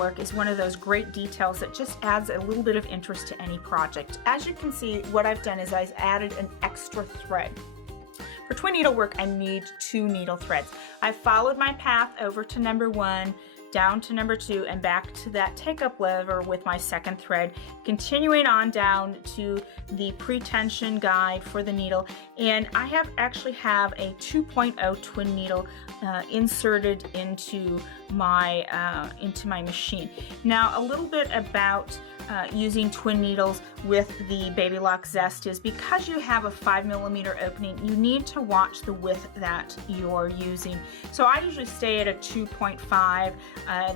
needlework is one of those great details that just adds a little bit of interest to any project. As you can see, what I've done is I've added an extra thread. For twin needlework, I need 2 needle threads. I followed my path over to number 1, down to number 2, and back to that take-up lever with my second thread, continuing on down to the pre-tension guide for the needle. And I actually have a 2.0 twin needle inserted into my machine. Now, a little bit about using twin needles with the Baby Lock Zest is because you have a 5mm opening, you need to watch the width that you're using. So I usually stay at a 2.5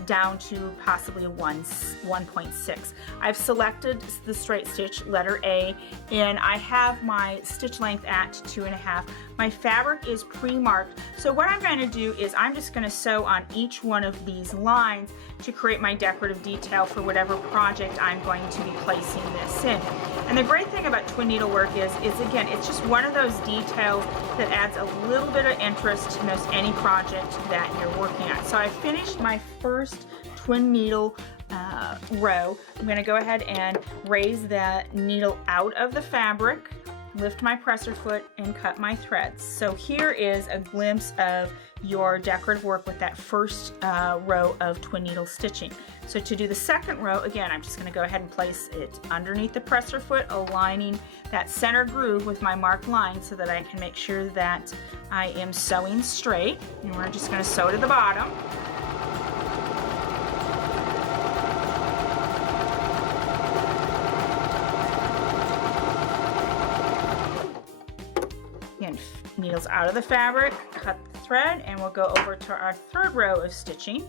down to possibly a 1.6. I've selected the straight stitch, letter A, and I have my stitch length at 2.5. My fabric is pre-marked, so what I'm going to do is I'm just going to sew on each one of these lines to create my decorative detail for whatever project I'm going to be placing this in. And the great thing about twin needlework is again, it's just one of those details that adds a little bit of interest to most any project that you're working on. So I finished my first twin needle row. I'm going to go ahead and raise the needle out of the fabric, lift my presser foot, and cut my threads. So here is a glimpse of your decorative work with that first row of twin needle stitching. So to do the second row, again, I'm just going to go ahead and place it underneath the presser foot, aligning that center groove with my marked line so that I can make sure that I am sewing straight. And we're just going to sew to the bottom. Again, needles out of the fabric, cut the thread, and we'll go over to our third row of stitching.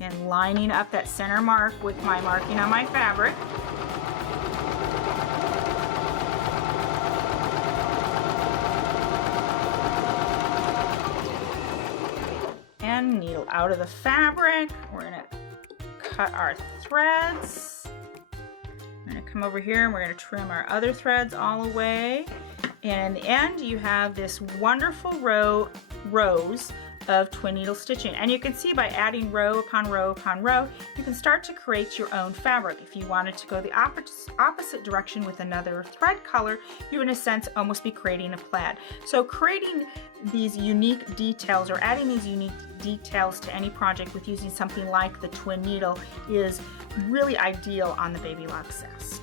And lining up that center mark with my marking on my fabric. And needle out of the fabric. We're going to cut our threads. I'm going to come over here and we're going to trim our other threads all the way. And in the end, you have this wonderful rows of twin needle stitching. And you can see by adding row upon row upon row, you can start to create your own fabric. If you wanted to go the opposite direction with another thread color, you in a sense almost be creating a plaid. So creating these unique details or adding these unique details to any project with using something like the twin needle is really ideal on the Baby Lock Zest.